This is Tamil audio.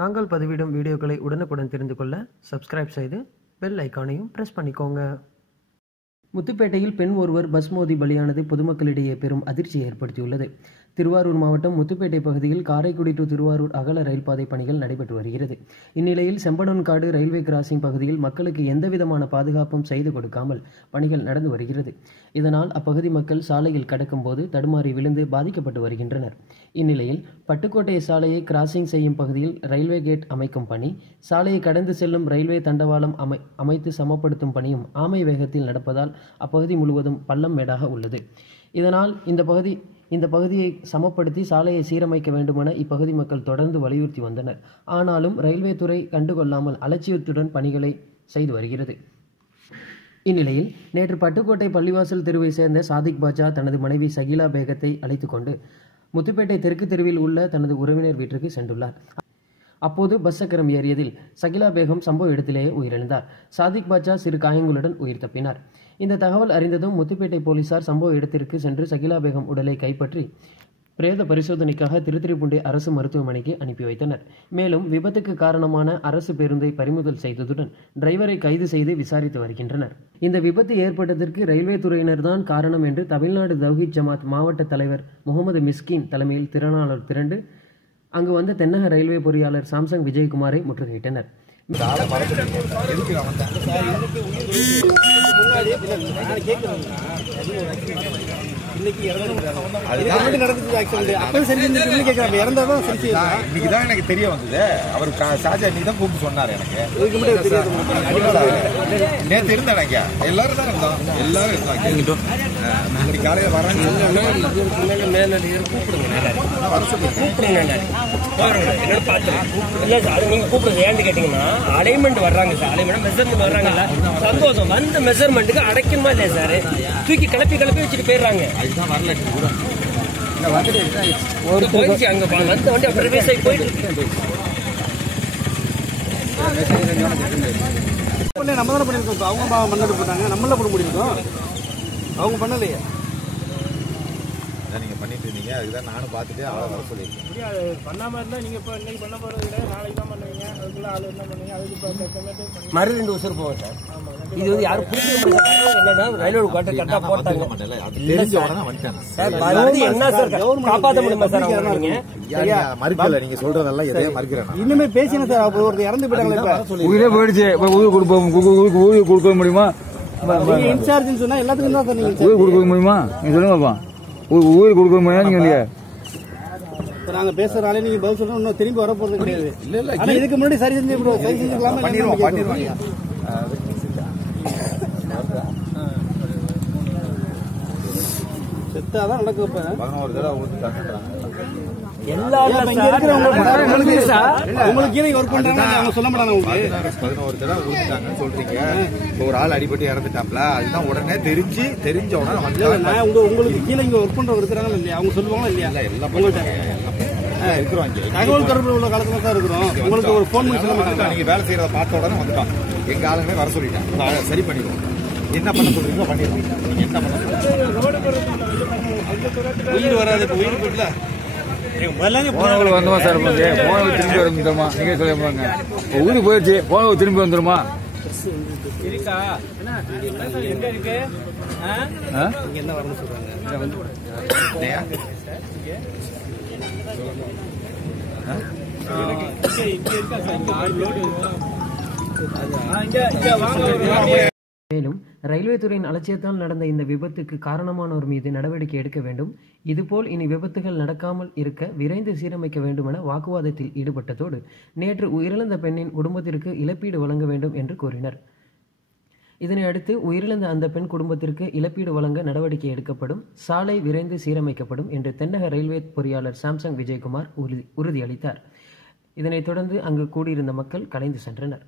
நாங்கள் பதிவிடும் வீடியோக்களை உடனுக்குடன் தெரிந்து கொள்ள சப்ஸ்கிரைப் செய்து பெல் ஐக்கானையும் ப்ரெஸ் பண்ணிக்கோங்க. முத்துப்பேட்டையில் பெண் ஒருவர் பஸ் மோதி பலியானது பொதுமக்களிடையே பெரும் அதிர்ச்சியை ஏற்படுத்தியுள்ளது. திருவாரூர் மாவட்டம் முத்துப்பேட்டை பகுதியில் காரைக்குடி டு திருவாரூர் அகல ரயில் பாதை பணிகள் நடைபெற்று வருகிறது. இந்நிலையில் செம்பனன்காடு ரயில்வே கிராசிங் பகுதியில் மக்களுக்கு எந்தவிதமான பாதுகாப்பும் செய்து கொடுக்காமல் பணிகள் நடந்து வருகிறது. இதனால் அப்பகுதி மக்கள் சாலையில் கடக்கும்போது தடுமாறி விழுந்து பாதிக்கப்பட்டு வருகின்றனர். இந்நிலையில் பட்டுக்கோட்டை சாலையை கிராசிங் செய்யும் பகுதியில் ரயில்வே கேட் அமைக்கும் பணி சாலையை கடந்து செல்லும் ரயில்வே தண்டவாளம் அமை அமைத்து சமப்படுத்தும் பணியும் ஆமை வேகத்தில் நடப்பதால் அப்பகுதி முழுவதும் பள்ளம் மேடாக உள்ளது. இதனால் இந்த பகுதி இந்த பகுதியை சமப்படுத்தி சாலையை சீரமைக்க வேண்டுமென இப்பகுதி மக்கள் தொடர்ந்து வலியுறுத்தி வந்தனர். ஆனாலும் ரயில்வே துறை கண்டுகொள்ளாமல் அலட்சியத்துடன் பணிகளை செய்து வருகிறது. இந்நிலையில் நேற்று பட்டுக்கோட்டை பள்ளிவாசல் தெருவை சேர்ந்த சாதிக் பாஜா தனது மனைவி சகிலா பேகத்தை அழைத்து கொண்டு முத்துப்பேட்டை தெற்கு தெருவில் உள்ள தனது உறவினர் வீட்டிற்கு சென்றுள்ளார். அப்போது பஸ் சக்கரம் ஏறியதில் சகிலா பேகம் சம்பவ இடத்திலேயே உயிரிழந்தார். சாதிக் பாட்சா சிறு காயங்களுடன் உயிர் தப்பினார். இந்த தகவல் அறிந்ததும் முத்துப்பேட்டை போலீசார் சம்பவ இடத்திற்கு சென்று சகிலா பேகம் உடலை கைப்பற்றி பிரேத பரிசோதனைக்காக திருத்திரிப்புண்டி அரசு மருத்துவமனைக்கு அனுப்பி வைத்தனர். மேலும் விபத்துக்கு காரணமான அரசு பேருந்தை பறிமுதல் செய்ததுடன் டிரைவரை கைது செய்து விசாரித்து வருகின்றனர். இந்த விபத்து ஏற்பட்டதற்கு ரயில்வே துறையினர்தான் காரணம் என்று தமிழ்நாடு தௌஹித் ஜமாத் மாவட்ட தலைவர் முகமது மிஸ்கின் தலைமையில் திறனாளர் திரண்டு அங்கு வந்த தென்னக ரயில்வே பொறியாளர் சாம்சங் விஜயகுமாரை முற்றுகையிட்டனர். இன்னைக்கு தான். எனக்கு தெரிய வந்தது. அவர் ஷாஜா நீ தான் கூப்பிட்டு சொன்னார் எனக்கு. நேற்று இருந்தேன் எனக்கு எல்லாரும் தான் இருந்தோம் எல்லாரும் இருந்தோம் இன்னைக்கு காலையில வரேன்னு என்னோட பாத்துறேன் இல்ல சார் அது நீங்க கூப்பிடுறது ஏன்னு கேட்டீங்கன்னா அலைன்மெண்ட் வர்றாங்க சார். Alignment measurement வர்றாங்கல்ல. சந்தோஷம். வந்த மெஷர்மெண்ட்டுக்கு அடைக்கணுமா இல்லையா சார்? தூக்கி கிளப்பி கிளப்பி வச்சுட்டு போயிடுறாங்க. அதுதான் வரல கூட ஒரு போயிடுச்சு அங்க பா- வந்த வண்டி அப்படியே ரிவர்ஸ் ஆகி போயிட்டு பண்ணல, நம்ம தானே பண்ணிருக்கோம் இப்ப அவங்க பா- மண்ணெடுப்பு போட்டாங்க நம்மள பண்ண முடியும் அவங்க பண்ணலையே. அதான் நீங்க பண்ணிட்டு இருந்தீங்க. அதுதான் நானும் பார்த்துட்டு அவளை வர சொல்லியிருக்கேன். முடியாது. பண்ணாம இருந்தா நீங்க இப்ப இன்னைக்கு பண்ண போறது கிடையாது நாளைக்கு தான் பண்ணுவீங்க. அதுக்குள்ள ஆள் என்ன பண்ணுவீங்க? அதுக்கு இப்ப மறு ரெண்டு வருஷம் போவோம் சார். இது வந்து யாரும் புரிஞ்சுக்க என்னன்னா ரயில்வே கோட்டை கரெக்டா போட்டாங்க. அது தெரிஞ்ச உடனே வந்துட்டேன் நான். சார் வந்து என்ன சார் காப்பாற்ற முடியுமா சார் அவங்க நீங்க? மறுக்கல. சொல்றதெல்லாம் மறுக்கிறேன் நான். இன்னுமே பேசின சார் அப்போ ஒருத்தர் இறந்து போயிட்டாங்களே இப்ப. உயிரே போயிடுச்சு. உயிர் கொடுப்போம். உயிர் கொடுக்க முடியுமா? நீங்க இன்சார்ஜ்னு சொன்னா எல்லாத்துக்கும் தான் சார் நீங்க உயிர் கொடுக்க முடியுமா? நீங்க சொல்லுங்கப்பா. உ- உயிர் கொடுக்க முடியுமா நீங்க இல்லையா இப்ப நாங்க பேசுறாலே நீங்க பதில் சொல்லணும் இன்னும் திரும்பி வர போறது கிடையாது ஆனா இதுக்கு முன்னாடி சரி செஞ்சு சரி செஞ்சுக்கலாமா? பண்ணிடுவோம் பண்ணிடுவோம் செத்தாதான் நடக்கும் இப்ப பதினோரு தடவை உங்களுக்கு உங்களுக்கு கீழே ஒர்க் பண்றாங்க அவங்க சொல்ல மாட்டாங்க உங்களுக்கு. பதினோரு தடவை ஊத்துட்டாங்கன்னு சொல்றீங்க. ஒரு ஆள் அடிபட்டு இறந்துட்டாப்ல அதுதான் உடனே தெரிஞ்சு தெரிஞ்ச உடனே வந்து நான் உங்க உங்களுக்கு கீழே இங்க ஒர்க் பண்றவங்க இருக்கிறாங்களா இல்லையா? அவங்க சொல்லுவாங்களா இல்லையா? எல்லாம் உங்கள்கிட்ட இருக்கிறோம் இங்க தகவல் தொடர்பு உள்ள காலத்துல தான் இருக்கிறோம். உங்களுக்கு ஒரு போன் பண்ணி சொல்ல மாட்டாங்க. நீங்க வேலை செய்யறத பார்த்த உடனே வந்துட்டான் எங்க ஆளுமே வர சொல்லிட்டான். அதை சரி பண்ணிடுவோம். என்ன பண்ண சொல்றீங்களோ பண்ணிடுவோம். நீங்க என்ன உயிர் வராது உயிர் போயிடல வந்தோமா சார் போனவங்க திரும்பி வந்துருமா நீங்க சொல்ல போறாங்க உயிர் போயிடுச்சு போனவங்க திரும்பி வந்துருமா. மேலும் ரயில்வே துறையின் அலட்சியத்தால் நடந்த இந்த விபத்துக்கு காரணமானோர் மீது நடவடிக்கை எடுக்க வேண்டும். இதுபோல் இனி விபத்துகள் நடக்காமல் இருக்க விரைந்து சீரமைக்க வேண்டுமென வாக்குவாதத்தில் ஈடுபட்டதோடு நேற்று உயிரிழந்த பெண்ணின் குடும்பத்திற்கு இழப்பீடு வழங்க வேண்டும் என்று கூறினர். இதனை அடுத்து உயிரிழந்த அந்த பெண் குடும்பத்திற்கு இழப்பீடு வழங்க நடவடிக்கை எடுக்கப்படும். சாலை விரைந்து சீரமைக்கப்படும் என்று தென்னக ரயில்வே பொறியாளர் சாம்சங் விஜயகுமார் உறுதி உறுதியளித்தார். இதனைத் தொடர்ந்து அங்கு கூடியிருந்த மக்கள் கலைந்து சென்றனர்.